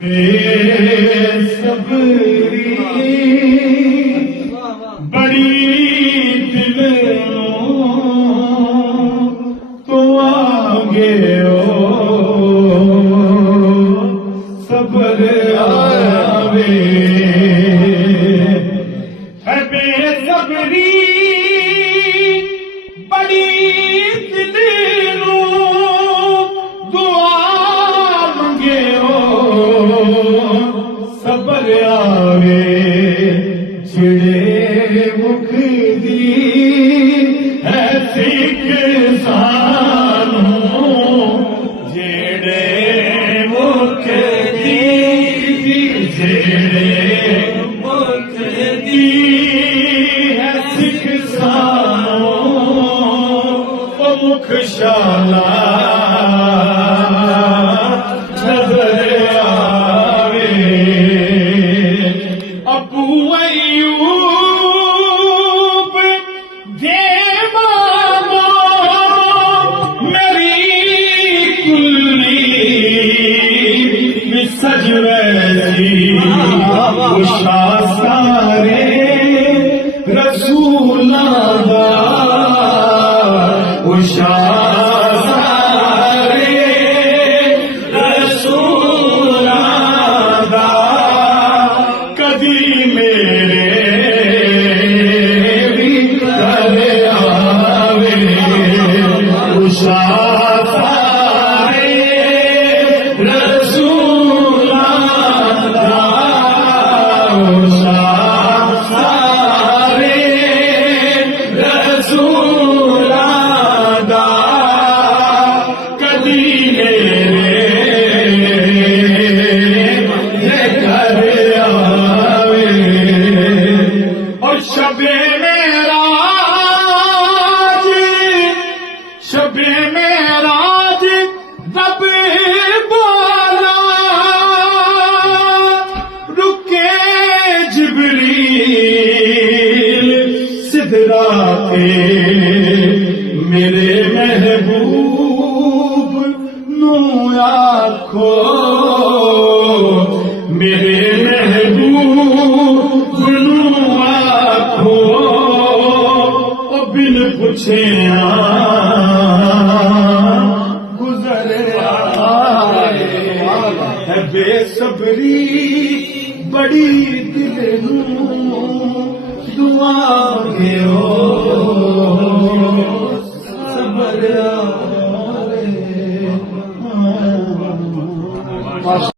सबरी बड़ी दिलों तो आगे सबर आवे है बेसबरी बड़ी दिलों दुआ मंगे सबर आवे जिड़े मुख दी है सिख सानू जिड़े मुख दी जिड़े मुख दी है सिख सानू वो मुख शाला नजर अबू अय्यूब दे मानो मेरी कुल्ली सज वैसी उषा सारे रसूलां दा उषा सारे रसूलां दा कदी मेरे भी घर आवे उषा सारे रसूलां दा उषा सारे रसूलां दा कदी मेरे घर आवे और शबे मेराज रब बोला रुके जिब्रील सिदरा पे मेरे महबूब नू आखो मेरे महबूब नू आखो बिन पुछे गुजर आए है बेसबरी बड़ी दिल दुआ सबर आवे।